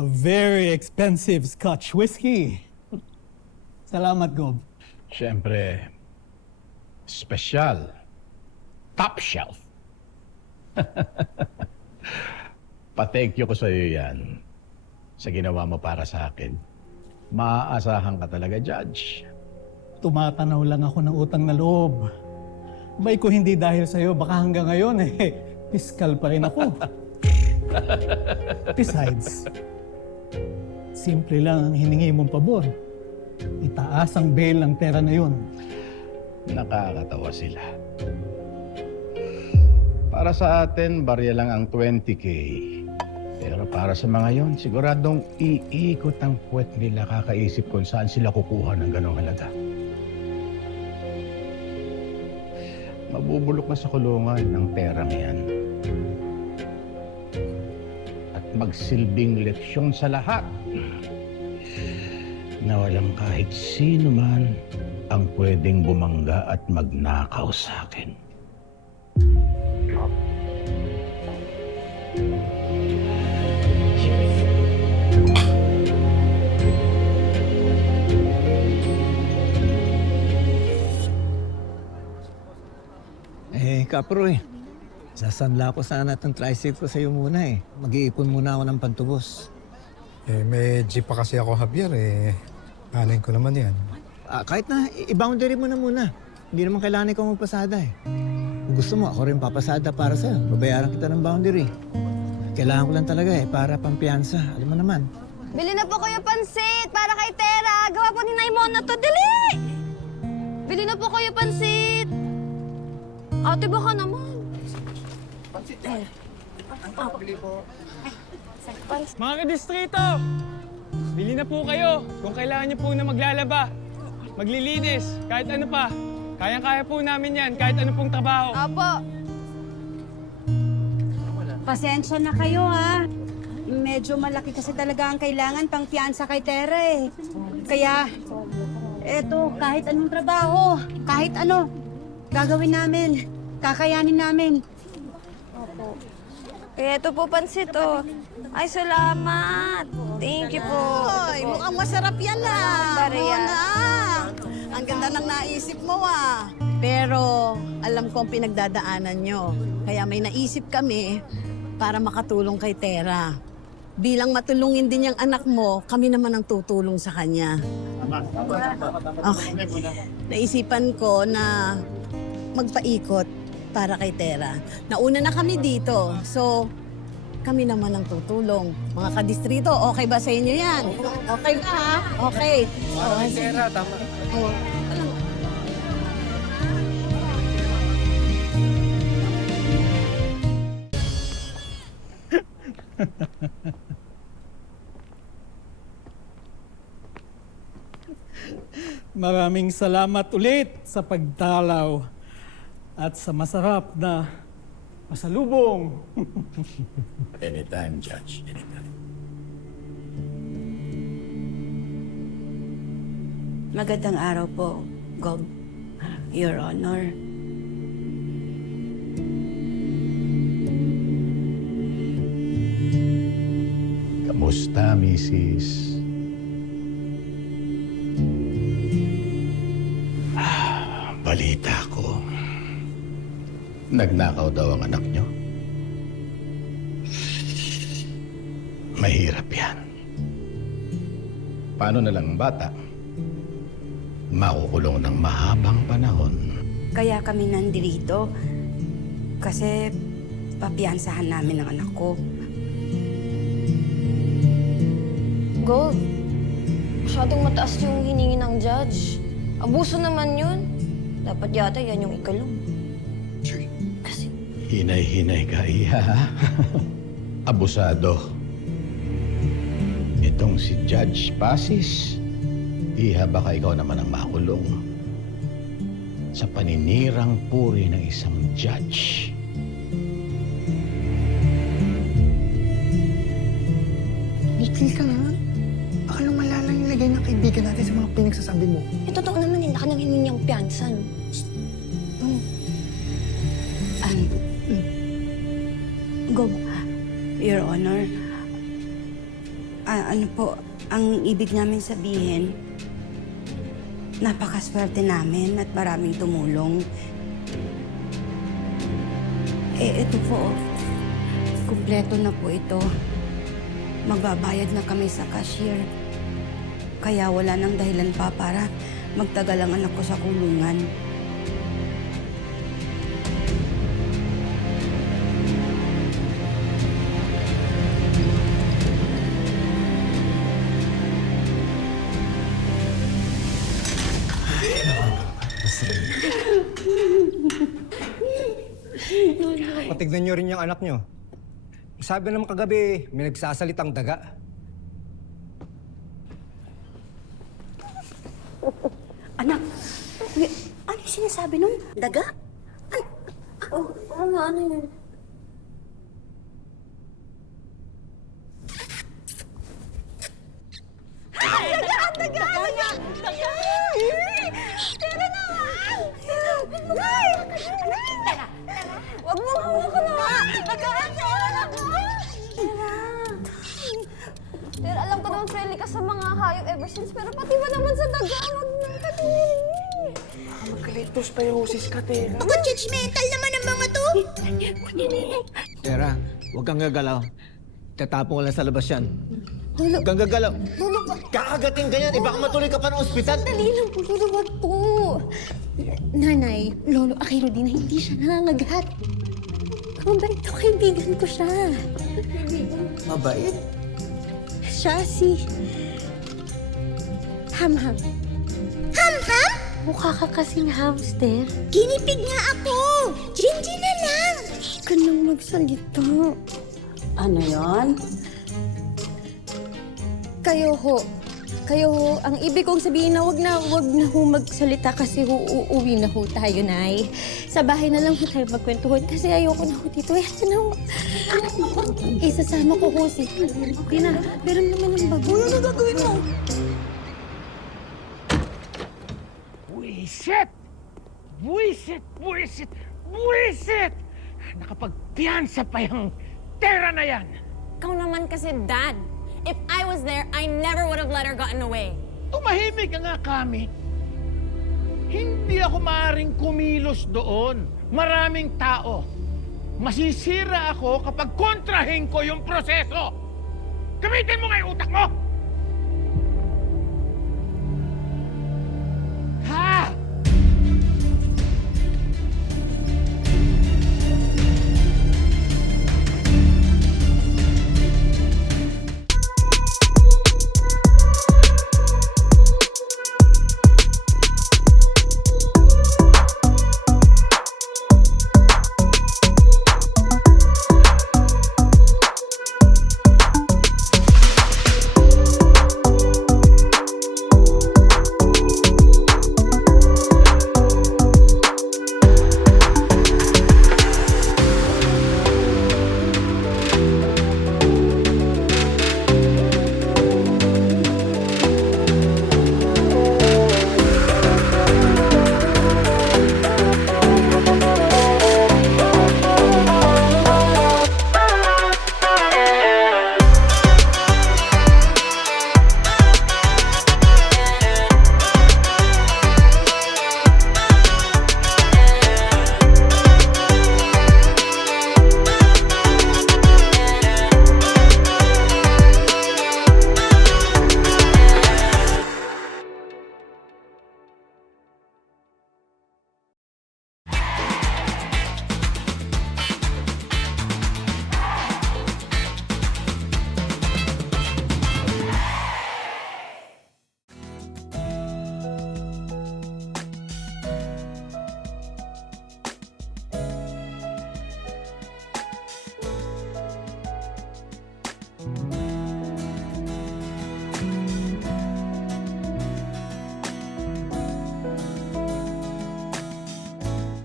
A very expensive Scotch whiskey. Salamat, Gob. Siyempre, special. Top shelf. Pa-thank you ko sa'yo yan. Sa ginawa mo para sa akin. Maaasahan ka talaga, Judge. Tumatanaw lang ako ng utang na loob. Bay ko hindi dahil sa'yo, baka hanggang ngayon piskal pa rin ako. Besides, simple lang ang hiningi mong pabor. Itaas ang bail ng pera na yun. Nakakatawa sila. Para sa atin, barya lang ang 20K. Pero para sa mga yon, siguradong iikot ang puwet nila kakaisip kung saan sila kukuha ng ganong halaga. Mabubulok na sa kulungan ng perang yan. At magsilbing leksyon sa lahat na walang kahit sino man ang pwedeng bumangga at magnakaw sa akin. Kapro sasanla ko sana itong tricycle ko sa'yo muna Mag-iipon muna ako ng pantubos. May jeep pa kasi ako, Javier Anin ko naman yan. Kahit na, i-boundary mo na muna. Hindi naman kailangan ikaw magpasada Kung gusto mo, ako rin papasada para sa'yo. Babayaran kita ng boundary. Kailangan ko lang talaga para pampiyansa. Alam mo naman. Bili na po kayo pansit para kay Tera. Gawa po ni Naimon na to. Dali! Bili na po kayo pansit. Ate, baka naman. Pansit yan. Bili po. Mga kadistrito, bili na po kayo kung kailangan niyo po na maglalaba, maglilinis, kahit ano pa. Kayang-kaya po namin yan, kahit ano pong trabaho. Apo. Pasensya na kayo, ha? Medyo malaki kasi talaga ang kailangan pang piyansa kay Tera, Kaya, eto, kahit anong trabaho, kahit ano, gagawin namin, kakayanin namin. Ito po pansit, oh. Ay, salamat. Thank you po. Ay, mukhang masarap yan, Maria. Mona. Ang ganda ng naisip mo, Pero alam ko ang pinagdadaanan nyo. Kaya may naisip kami para makatulong kay Tera. Bilang matulungin din yung anak mo, kami naman ang tutulong sa kanya. Okay. Naisipan ko na magpaikot para kay Tera. Nauna na kami dito, so kami naman ang tutulong. Mga kadistrito, okay ba sa inyo yan? Okay ba, ha? Okay. Tera, tama. Maraming salamat ulit sa pagdalaw at sa masarap na masalubong. Anytime, Judge. Anytime. Magandang araw po, Gob, Your Honor. Kamusta, Mrs.? Balita ko. Nagnakaw daw ang anak nyo. Mahirap yan. Paano na lang ang bata? Makukulong ng mahabang panahon. Kaya kami nandito kasi papiyansahan namin ang anak ko. Gold, masyadong mataas yung hiningi ng judge. Abuso naman yun. Dapat yata yan yung ikalong. Kasi... Hinay-hinay ka, Iha. Abusado. Itong si Judge Pasis, Iha, baka ikaw naman ang makulong sa paninirang puri ng isang judge. Mikil ka nga. Baka lang malalang yung lagay ng kaibigan natin sa mga pinagsasabi mo. totoo naman, hindi ka nang hiningi ang piyansa, no? Gob, Your Honor, Ano po, ang ibig namin sabihin, napakaswerte namin at maraming tumulong. Ito po, kumpleto na po ito. Magbabayad na kami sa cashier. Kaya wala nang dahilan pa para magtagal ang anak ko sa kulungan. Patignan nyo rin yung anak nyo. Sabi naman kagabi, may nagsasalitang daga. Anak, ano yung sinasabi nun? Daga? Ano yun? Wag mo hawakan na! Nagkakasyalan ako! Pero alam ko naman friendly ka sa mga hayop ever since, pero pati ba naman sa daga? Wag na katingin. Magkalitos pa yung husis ka, Tera. Ako judgmental naman ang mga to! Tera, huwag kang gagalaw. Tatapon ko lang sa labas yan. Huwag kang gagalaw. Kakagating ka yan. Baka matuloy ka pa ng ospital. Dali lang po, Lolo, wag po. Nanay, Lolo Akiro din na hindi siya nangangagat. Mabait to, kaibigan ko siya. Mabait. Siya si... Ham-ham. Ham-ham? Mukha ka kasing hamster. Ginipig nga ako! Gingy na lang! Hindi ka nang magsalita. Ano yon? Kayo ho. Ang ibig kong sabihin na wag na ho magsalita kasi uuwi na ho tayo, Nay. Sa bahay na lang ho tayo magkwentuhan kasi ayoko na ho dito. Ayan na ho. Isasama ko ho si... Okay na, meron naman ang bago. Ano gagawin mo? Buisit! Buisit! Buisit! Buisit! Nakapagpiyansa pa yung Tera na yan! Ikaw naman kasi, Dad. If I was there, I never would have let her gotten away. Tumahimik ka nga kami. Hindi ako maaaring kumilos doon. Maraming tao. Masisira ako kapag kontrahin ko yung proseso. Gamitin mo nga yung utak mo!